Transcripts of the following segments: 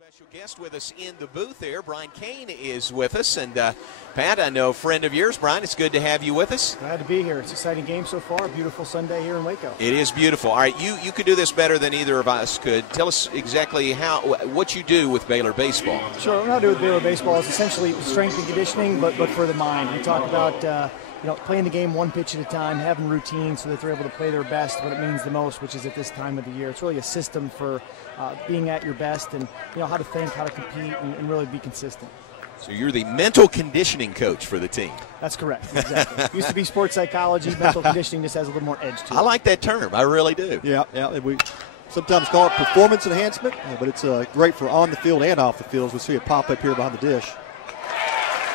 Special guest with us in the booth there. Brian Cain is with us. And Pat, I know a friend of yours. Brian, it's good to have you with us. Glad to be here. It's an exciting game so far. A beautiful Sunday here in Waco. It is beautiful. All right, you could do this better than either of us could. Tell us exactly what you do with Baylor baseball. Sure. What I do with Baylor baseball is essentially strength and conditioning, but for the mind. We talk about playing the game one pitch at a time, having routines so that they're able to play their best when it means the most, which is at this time of the year. It's really a system for being at your best and how to think, how to compete, and really be consistent. So you're the mental conditioning coach for the team. That's correct, exactly. Used to be sports psychology. Mental conditioning just has a little more edge to it. I like that term. I really do. Yeah. We sometimes call it performance enhancement, but it's great for on the field and off the field, as we see it pop up here behind the dish.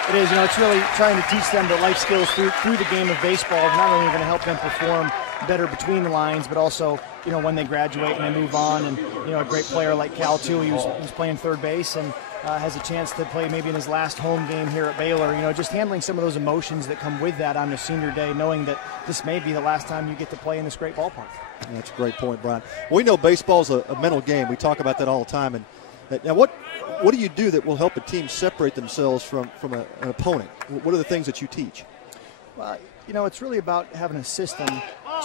It is, it's really trying to teach them the life skills through the game of baseball. Not only going to help them perform better between the lines, but also, when they graduate and they move on. And, a great player like Cal, too, who's playing third base and has a chance to play maybe in his last home game here at Baylor. Just handling some of those emotions that come with that on the senior day, knowing that this may be the last time you get to play in this great ballpark. Yeah, that's a great point, Brian. We know baseball's a mental game. We talk about that all the time. And now, what do you do that will help a team separate themselves from an opponent? What are the things that you teach? Well, it's really about having a system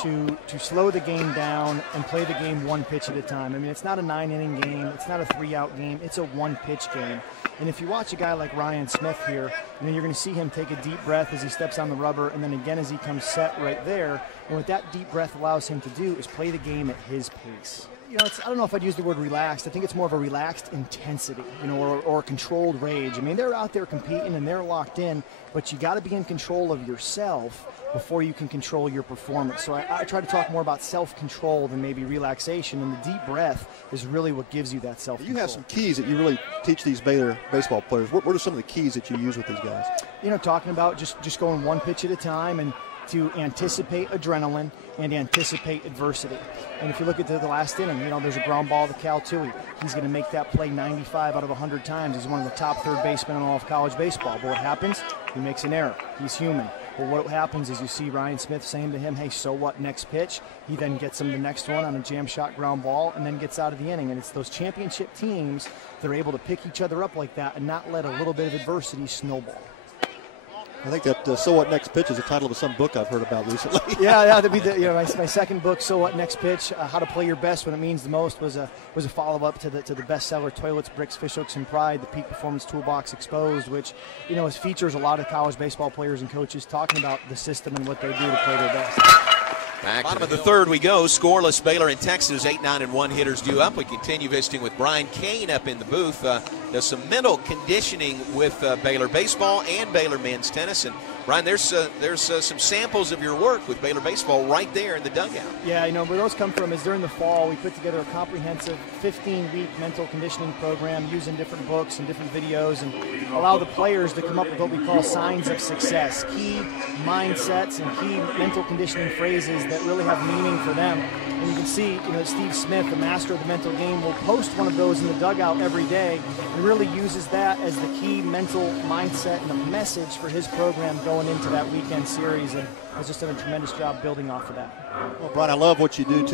to slow the game down and play the game one pitch at a time. I mean, it's not a 9-inning game. It's not a 3-out game. It's a one-pitch game. And if you watch a guy like Ryan Smith here, you're going to see him take a deep breath as he steps on the rubber, and then again as he comes set right there. And what that deep breath allows him to do is play the game at his pace. I don't know if I'd use the word relaxed. I think it's more of a relaxed intensity, or controlled rage. I mean, they're out there competing and they're locked in, but you got to be in control of yourself before you can control your performance. So I try to talk more about self-control than maybe relaxation, and the deep breath is really what gives you that self-control. You have some keys that you really teach these Baylor baseball players. What are some of the keys that you use with these guys? Talking about just going one pitch at a time and to anticipate adrenaline and anticipate adversity. And if you look at the last inning, there's a ground ball to Cal Tui. He's going to make that play 95 out of 100 times. He's one of the top third basemen in all of college baseball. But what happens? He makes an error. He's human. But what happens is you see Ryan Smith saying to him, hey, so what, next pitch? He then gets him the next one on a jam shot ground ball and then gets out of the inning. And it's those championship teams that are able to pick each other up like that and not let a little bit of adversity snowball. I think that So What Next Pitch is the title of some book I've heard about recently. yeah, that'd be my second book, So What Next Pitch, How to Play Your Best When It Means the Most, was a follow-up to the bestseller Toilets, Bricks, Fishhooks, and Pride, the Peak Performance Toolbox Exposed, which features a lot of college baseball players and coaches talking about the system and what they do to play their best. Bottom of the third we go. Scoreless Baylor and Texas, 8-9-1 hitters due up. We continue visiting with Brian Cain up in the booth. Does some mental conditioning with Baylor baseball and Baylor men's tennis. And Brian, there's some samples of your work with Baylor baseball right there in the dugout. Yeah, where those come from is during the fall we put together a comprehensive 15-week mental conditioning program using different books and different videos, and allow the players to come up with what we call signs of success, key mindsets and key mental conditioning phrases that really have meaning for them. And you can see, Steve Smith, the master of the mental game, will post one of those in the dugout every day and really uses that as the key mental mindset and a message for his program going into that weekend series, and has just done a tremendous job building off of that. Well, Brian, I love what you do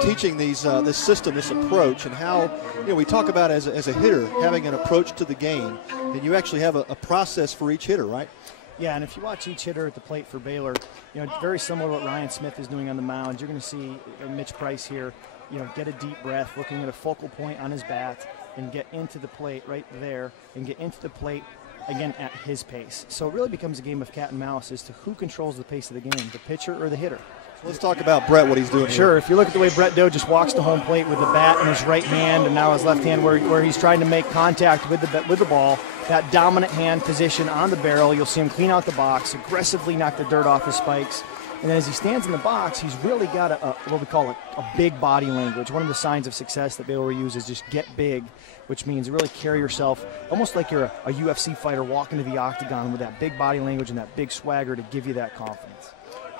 teaching these this system, this approach, and how we talk about as a hitter having an approach to the game, and you actually have a process for each hitter, right? Yeah, and if you watch each hitter at the plate for Baylor, very similar to what Ryan Smith is doing on the mound. You're going to see Mitch Price here, get a deep breath, looking at a focal point on his bat, and get into the plate right there, and get into the plate again at his pace. So it really becomes a game of cat and mouse as to who controls the pace of the game, the pitcher or the hitter. Let's talk about Brett, what he's doing Sure. here. If you look at the way Brett Doe just walks to home plate with the bat in his right hand and now his left hand, where he's trying to make contact with the ball, that dominant hand position on the barrel, you'll see him clean out the box, aggressively knock the dirt off his spikes. And then as he stands in the box, he's really got what we call a big body language. One of the signs of success that Baylor uses is just get big, which means really carry yourself almost like you're a UFC fighter walking to the octagon with that big body language and that big swagger to give you that confidence.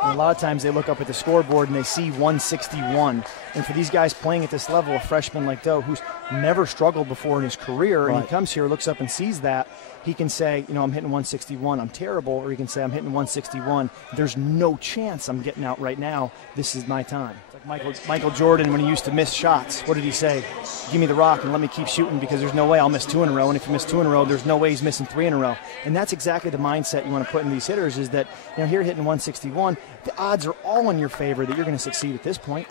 And a lot of times they look up at the scoreboard and they see 161. And for these guys playing at this level, a freshman like Doe, who's never struggled before in his career, and he comes here, looks up and sees that, he can say, I'm hitting 161, I'm terrible, or he can say, I'm hitting 161. There's no chance I'm getting out right now. This is my time. It's like Michael Jordan when he used to miss shots. What did he say? Give me the rock and let me keep shooting because there's no way I'll miss 2 in a row. And if you miss 2 in a row, there's no way he's missing 3 in a row. And that's exactly the mindset you want to put in these hitters is that, here hitting 161, the odds are all in your favor that you're going to succeed at this point.